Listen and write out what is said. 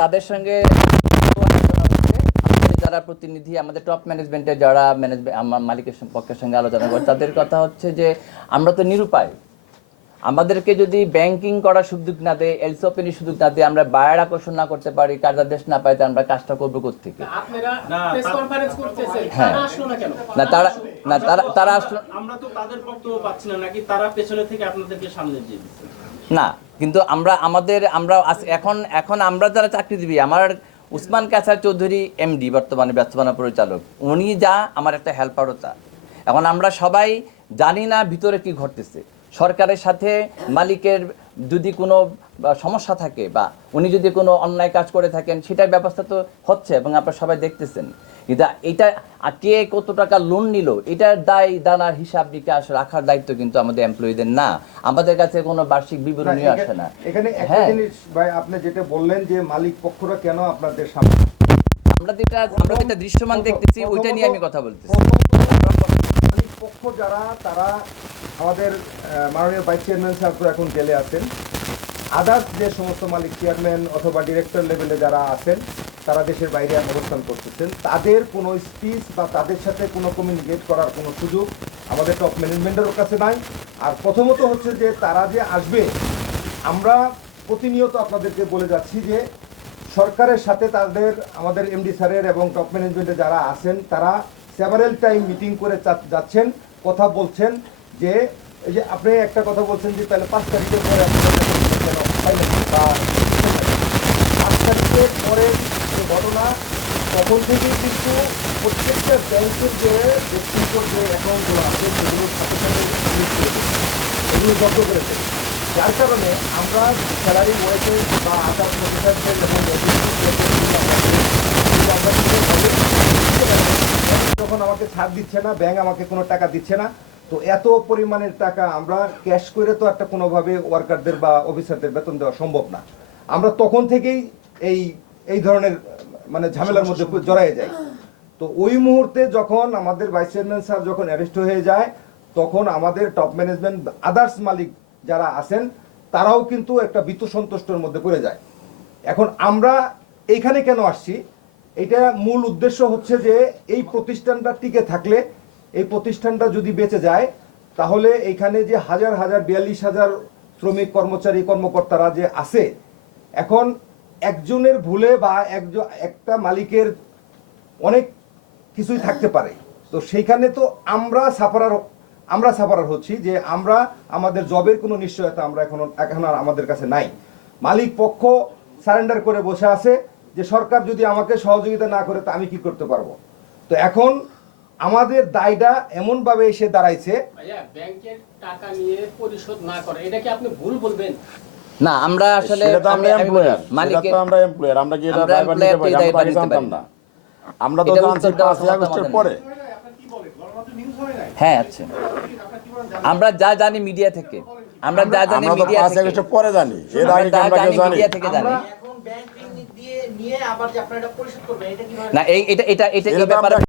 তাদের সঙ্গে যারা প্রতিনিধি আমাদের টপ ম্যানেজমেন্টের যারা মালিকের পক্ষের সঙ্গে আলোচনা করে তাদের কথা হচ্ছে যে আমরা তো নিরুপায়, আমাদেরকে যদি ব্যাংকিং করার সুযোগ না দেয়, এলসি ওপেনের সুযোগ না দেয়, আমরা বায়ার আকর্ষণ না করতে পারি, কার্যাদেশ না পাই, তো আমরা কাজটা করবো কোত্থেকে? হ্যাঁ, না তারা আসলো, আমরা তো তাদের বক্তব্য পাচ্ছি না, নাকি তারা পেছনে থেকে আপনাদেরকে সামনে দিয়ে দিচ্ছে? না, কিন্তু আমরা এখন আমরা যারা চাকরিজীবী, আমার উসমান কাসার চৌধুরী এমডি বর্তমানে ব্যবস্থাপনা পরিচালক, উনি যা আমার একটা হেল্পারও তা। এখন আমরা সবাই জানি না ভিতরে কি ঘটতেছে। সরকারের সাথে মালিকের যদি কোনো সমস্যা থাকে বা উনি যদি কোনো অন্যায় কাজ করে থাকেন, সেটার ব্যবস্থা তো হচ্ছে এবং আপনারা সবাই দেখতেছেন। কিন্তু এটা কে কত টাকা লোন নিল, এটার দায় দানার হিসাব নিকাশ রাখার দায়িত্ব কিন্তু আমাদের এমপ্লয়িদের না। আমাদের কাছে কোনো বার্ষিক বিবরণী আসে না। এখানে একটা জিনিস ভাই, আপনি যেটা বললেন যে মালিক পক্ষরা কেন আপনাদের সামনে, আমরা যেটা দৃশ্যমান দেখতেছি ওইটা নিয়ে আমি কথা বলতেছি। মালিক পক্ষ যারা, তারা আমাদের মাননীয় ভাইস চেয়ারম্যান স্যার তো এখন জেলে আছেন, আদার্স যে সমস্ত মালিক চেয়ারম্যান অথবা ডিরেক্টর লেভেলে যারা আছেন, তারা দেশের বাইরে অবস্থান করতেছেন, তাদের কোনো স্পিচ বা তাদের সাথে কোনো কমিউনিকেট করার কোনো সুযোগ আমাদের টপ ম্যানেজমেন্টের কাছে নাই। আর প্রথমত হচ্ছে যে তারা যে আসবে, আমরা প্রতিনিয়ত আপনাদেরকে বলে যাচ্ছি যে সরকারের সাথে আমাদের এমডি স্যারের এবং টপ ম্যানেজমেন্টে যারা আছেন, তারা সেভারেল টাইম মিটিং করে যাচ্ছেন, কথা বলছেন যে এই যে আপনি একটা কথা বলছেন যে তাহলে 5 তারিখের পরে 5 তারিখের পরে যে ঘটনা, তখন থেকেই কিন্তু প্রত্যেকটা ব্যাংকের যে ব্যক্তিগত যে অ্যাকাউন্টগুলো আছে সেগুলোর সাথে সাথে এগুলো জব্দ করেছে। যার কারণে আমরা স্যালারি ওয়েটেজ বা আদার প্রতিষ্ঠানদের যখন আমাকে ছাড় দিচ্ছে না, ব্যাংক আমাকে কোনো টাকা দিচ্ছে না, তো এত পরিমাণের টাকা আমরা ক্যাশ করে তো একটা কোনোভাবে ওয়ার্কারদের বা অফিসারদের বেতন দেওয়া সম্ভব না। আমরা তখন থেকেই এই ধরনের মানে ঝামেলার মধ্যে জড়ায় যাই। তো ওই মুহূর্তে যখন আমাদের ভাইস চেয়ারম্যান স্যার যখন অ্যারেস্ট হয়ে যায়, তখন আমাদের টপ ম্যানেজমেন্ট আদার্স মালিক যারা আছেন তারাও কিন্তু একটা ভীত সন্তুষ্টর মধ্যে পড়ে যায়। এখন আমরা এইখানে কেন আসছি, এটা মূল উদ্দেশ্য হচ্ছে যে এই প্রতিষ্ঠানটা টিকে থাকলে, এই প্রতিষ্ঠানটা যদি বেঁচে যায়, তাহলে এইখানে যে হাজার 42,000 শ্রমিক কর্মচারী কর্মকর্তারা যে আছে, এখন একজনের ভুলে বা একটা মালিকের অনেক কিছুই থাকতে পারে, তো সেইখানে তো আমরা সাফারার হচ্ছি যে আমরা আমাদের জবের কোনো নিশ্চয়তা আমরা এখন আর আমাদের কাছে নাই। মালিক পক্ষ সারেন্ডার করে বসে আছে যে সরকার যদি আমাকে সহযোগিতা না করে তা আমি কি করতে পারবো। তো এখন আমাদের দায়টা এমনভাবে এসে দাঁড়াইছে, ব্যাংকের টাকা নিয়ে পরিশোধ না করে, এটা কি আপনি ভুল বলবেন? না, আমরা আসলে আমরা এমপ্লয়ার, আমরা কি এটা দায়ভার নিতে পারি? আমরা আগে জানতাম না, আমরা তো জানছি 5 আগস্টের পরে। হ্যাঁ, আচ্ছা, আমরা যা জানি মিডিয়া থেকে, আমরা যা জানি মিডিয়া 5 আগস্টের পরে জানি, এর আগে কি আমরা জানি? মিডিয়া থেকে জানি এখন ব্যাংক ঋণ দিয়ে নিয়ে আবার যে আপনারা এটা পরিশোধ করবেন, এটা কি না, এটা ব্যাপারে